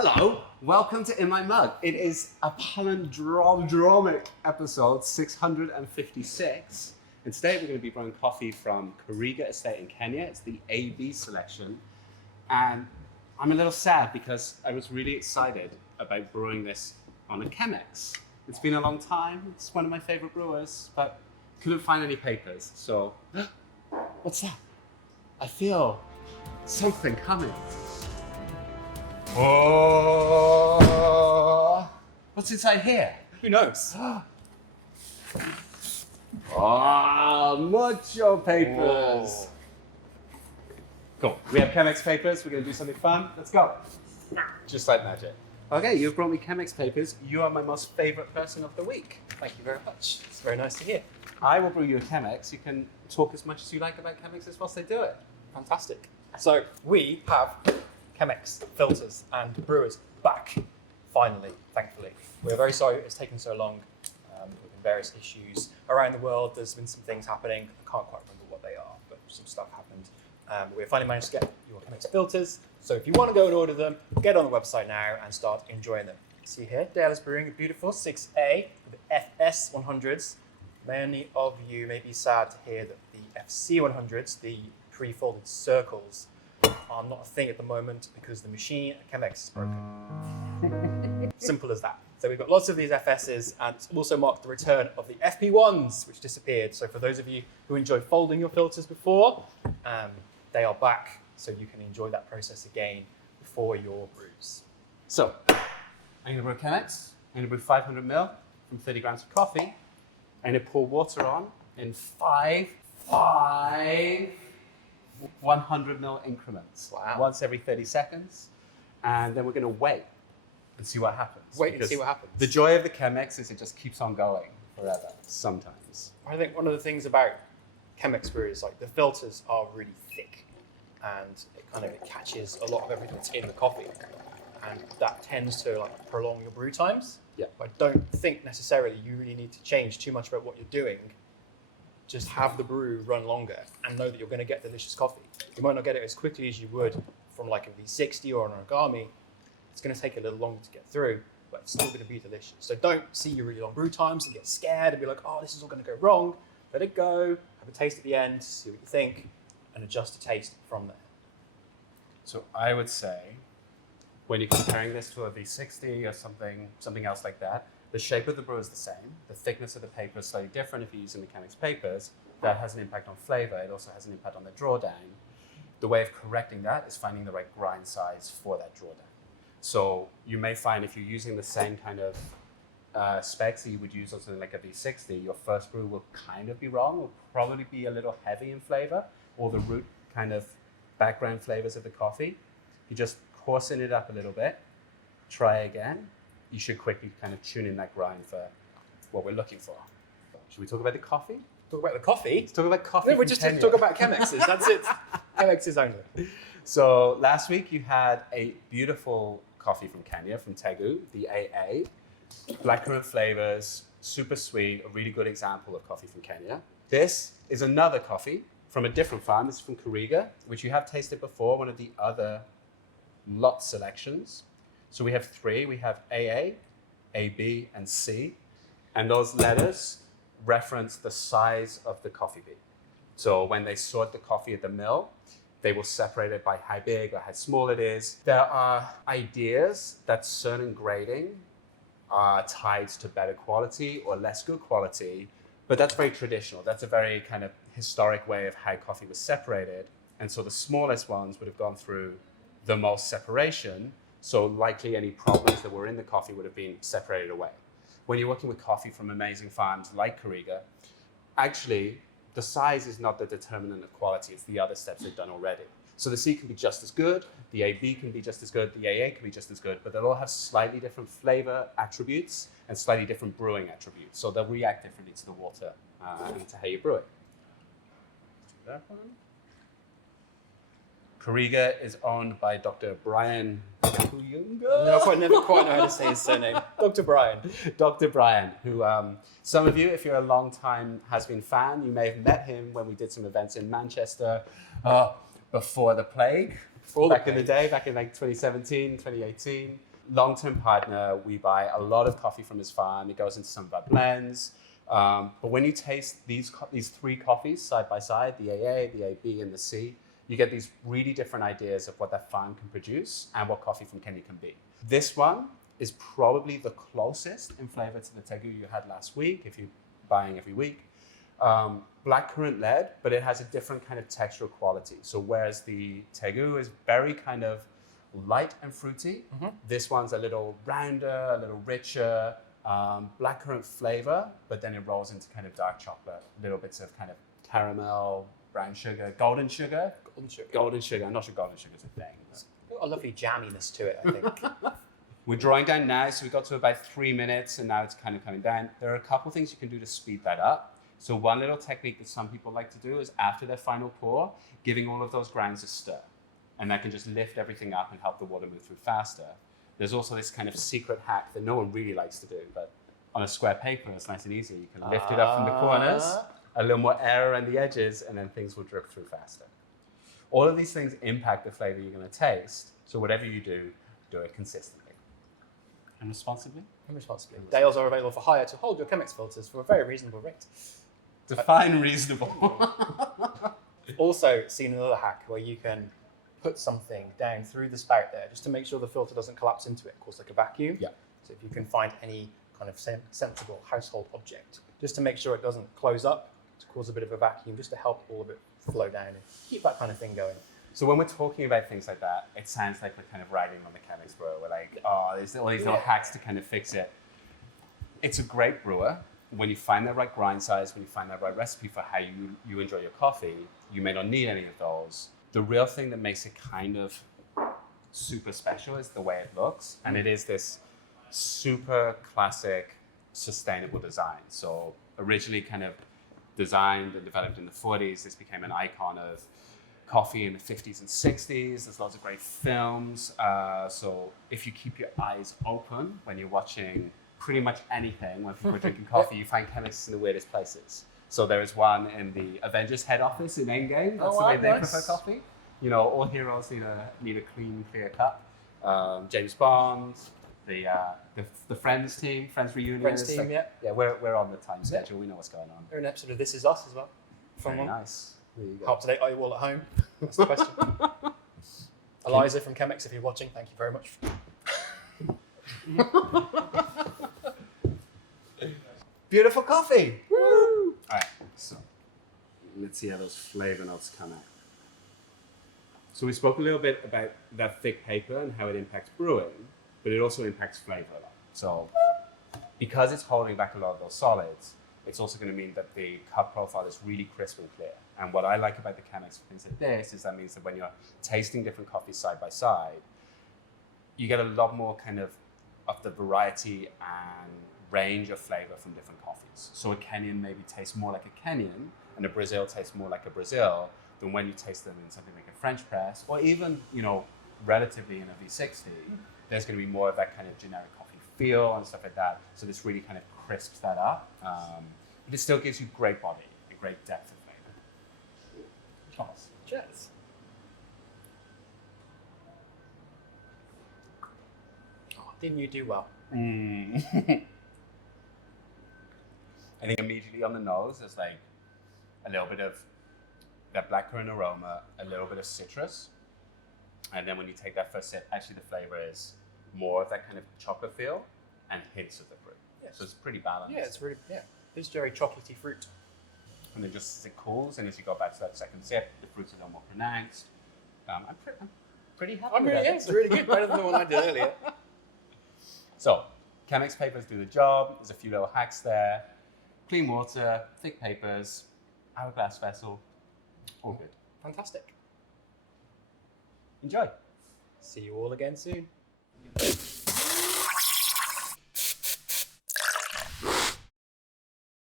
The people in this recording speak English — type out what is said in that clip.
Hello, welcome to In My Mug. It is a palindromic episode 656. And today we're going to be brewing coffee from Kiriga Estate in Kenya. It's the AB selection. And I'm a little sad because I was really excited about brewing this on a Chemex. It's been a long time. It's one of my favorite brewers, but couldn't find any papers. So, what's that? I feel something coming. Oh, what's inside here? Who knows? Oh, mucho papers. Whoa. Cool. We have Chemex papers. We're going to do something fun. Let's go. Just like magic. Okay, you've brought me Chemex papers. You are my most favorite person of the week. Thank you very much. It's very nice to hear. I will brew you a Chemex. You can talk as much as you like about Chemexes whilst they do it. Fantastic. So we have Chemex filters and brewers back, finally, thankfully. We're very sorry it's taken so long. There have been various issues around the world. There's been some things happening. I can't quite remember what they are, but some stuff happened. We finally managed to get your Chemex filters. So if you want to go and order them, get on the website now and start enjoying them. See here, Dale is brewing a beautiful 6A with FS 100s. Many of you may be sad to hear that the FC 100s, the pre-folded circles, are not a thing at the moment because the machine at Chemex is broken. Simple as that. So we've got lots of these FSs, and it's also marked the return of the FP1s, which disappeared. So for those of you who enjoyed folding your filters before, they are back, so you can enjoy that process again before your brews. So, I'm going to brew Chemex. I'm going to brew 500 ml from 30 grams of coffee. I'm going to pour water on in five 100 ml increments. Wow. Once every 30 seconds. And then we're going to wait and see what happens. Wait and see what happens. The joy of the Chemex is it just keeps on going forever, sometimes. I think one of the things about Chemex brews, like the filters are really thick, and it kind of catches a lot of everything that's in the coffee, and that tends to like prolong your brew times. Yeah. I don't think necessarily you really need to change too much about what you're doing. Just have the brew run longer and know that you're going to get delicious coffee. You might not get it as quickly as you would from like a V60 or an origami. It's going to take a little longer to get through, but it's still going to be delicious. So don't see your really long brew times and get scared and be like, oh, this is all going to go wrong. Let it go, have a taste at the end, see what you think, and adjust the taste from there. So I would say, when you're comparing this to a V60 or something else like that, the shape of the brew is the same. The thickness of the paper is slightly different if you're using the Chemex papers. That has an impact on flavor. It also has an impact on the drawdown. The way of correcting that is finding the right grind size for that drawdown. So you may find if you're using the same kind of specs that you would use on something like a V60, your first brew will kind of be wrong. It will probably be a little heavy in flavor, or the root kind of background flavors of the coffee. You just coarsen it up a little bit, try again. You should quickly kind of tune in that grind for what we're looking for. Should we talk about the coffee? Talk about the coffee? Let's talk about coffee. No, we're just Kenya. talk about Chemexes. That's it. Chemexes only. So last week you had a beautiful coffee from Kenya, from Tegu, the AA. Blackcurrant flavors, super sweet, a really good example of coffee from Kenya. This is another coffee from a different farm. This is from Kiriga, which you have tasted before, one of the other lot selections. So we have three. We have AA, AB, and C. And those letters reference the size of the coffee bean. So when they sort the coffee at the mill, they will separate it by how big or how small it is. There are ideas that certain grading are tied to better quality or less good quality, but that's very traditional. That's a very kind of historic way of how coffee was separated. And so the smallest ones would have gone through the most separation. So likely any problems that were in the coffee would have been separated away. When you're working with coffee from amazing farms like Kiriga, actually the size is not the determinant of quality, it's the other steps they've done already. So the C can be just as good, the AB can be just as good, the AA can be just as good, but they'll all have slightly different flavor attributes and slightly different brewing attributes. So they'll react differently to the water and to how you brew it. That one. Kiriga is owned by Dr. Brian Kuyunga. No, I never quite know how to say his surname. Dr. Brian. Dr. Brian, who some of you, if you're a long-time has-been fan, you may have met him when we did some events in Manchester before the plague. Back in the day, back in like 2017, 2018. long-term partner. We buy a lot of coffee from his farm. It goes into some of our blends. But when you taste these three coffees side by side, the AA, the AB, and the C, you get these really different ideas of what that farm can produce and what coffee from Kenya can be. This one is probably the closest in flavor to the Tegu you had last week, if you're buying every week. Blackcurrant led, but it has a different kind of textural quality. So whereas the Tegu is very kind of light and fruity, this one's a little rounder, a little richer, blackcurrant flavor, but then it rolls into kind of dark chocolate, little bits of kind of caramel, brown sugar, golden sugar. Golden sugar. I'm not sure golden sugar is a thing. Got a lovely jamminess to it, I think. We're drawing down now, so we got to about 3 minutes, and now it's kind of coming down. There are a couple things you can do to speed that up. So one little technique that some people like to do is after their final pour, giving all of those grounds a stir. And that can just lift everything up and help the water move through faster. There's also this kind of secret hack that no one really likes to do, but on a square paper, it's nice and easy. You can lift it up from the corners, a little more air around the edges, and then things will drip through faster. All of these things impact the flavor you're going to taste. So whatever you do, do it consistently. And responsibly? And responsibly. Dales are available for hire to hold your Chemex filters for a very reasonable rate. Define reasonable. Also seen another hack where you can put something down through the spout there just to make sure the filter doesn't collapse into it, of course, like a vacuum. Yeah. So if you can find any kind of sensible household object, just to make sure it doesn't close up, to cause a bit of a vacuum, just to help all of it flow down and keep that kind of thing going. So when we're talking about things like that, it sounds like we're kind of riding on the Chemex brewer. We're like, oh, there's all these little hacks to kind of fix it. It's a great brewer. When you find the right grind size, when you find that right recipe for how you enjoy your coffee, you may not need any of those. The real thing that makes it kind of super special is the way it looks. And it is this super classic, sustainable design. So originally kind of designed and developed in the 40s, this became an icon of coffee in the 50s and 60s. There's lots of great films. So if you keep your eyes open when you're watching pretty much anything, when people are drinking coffee, you find Chemex in the weirdest places. So there is one in the Avengers head office in Endgame. That's the way they prefer coffee. You know, all heroes need a clean, clear cup. James Bond, the Friends team, Friends reunion. Friends team, yeah. Yeah, we're on the time schedule. We know what's going on. There's an episode of This Is Us as well. Very nice. There you go. How up to date are you all at home? That's the question. Eliza from Chemex, if you're watching, thank you very much. Beautiful coffee. Woo! All right, so let's see how those flavor notes come out. So we spoke a little bit about that thick paper and how it impacts brewing, but it also impacts flavor a lot. So because it's holding back a lot of those solids, it's also going to mean that the cup profile is really crisp and clear. And what I like about the Chemex things like this is that means that when you're tasting different coffees side by side, you get a lot more kind of the variety and range of flavor from different coffees. So a Kenyan maybe tastes more like a Kenyan, and a Brazil tastes more like a Brazil than when you taste them in something like a French press, or even, relatively in a V60, there's going to be more of that kind of generic coffee feel and stuff like that. So this really kind of crisps that up. But it still gives you great body and great depth of flavor. Cheers. Cheers. Oh, didn't you do well? I think immediately on the nose, there's like a little bit of that blackcurrant aroma, a little bit of citrus. And then when you take that first sip, actually the flavor is more of that kind of chocolate feel and hints of the fruit. Yes. So it's pretty balanced. Yeah, it's really, it's very chocolatey fruit. And then just as it cools, and as you go back to that second sip, the fruit's a little more pronounced. I'm pretty happy with that. Yeah, it's really good. Better than the one I did earlier. So, Chemex papers do the job. There's a few little hacks there. Clean water, thick papers, hourglass vessel, all good. Fantastic. Enjoy. See you all again soon.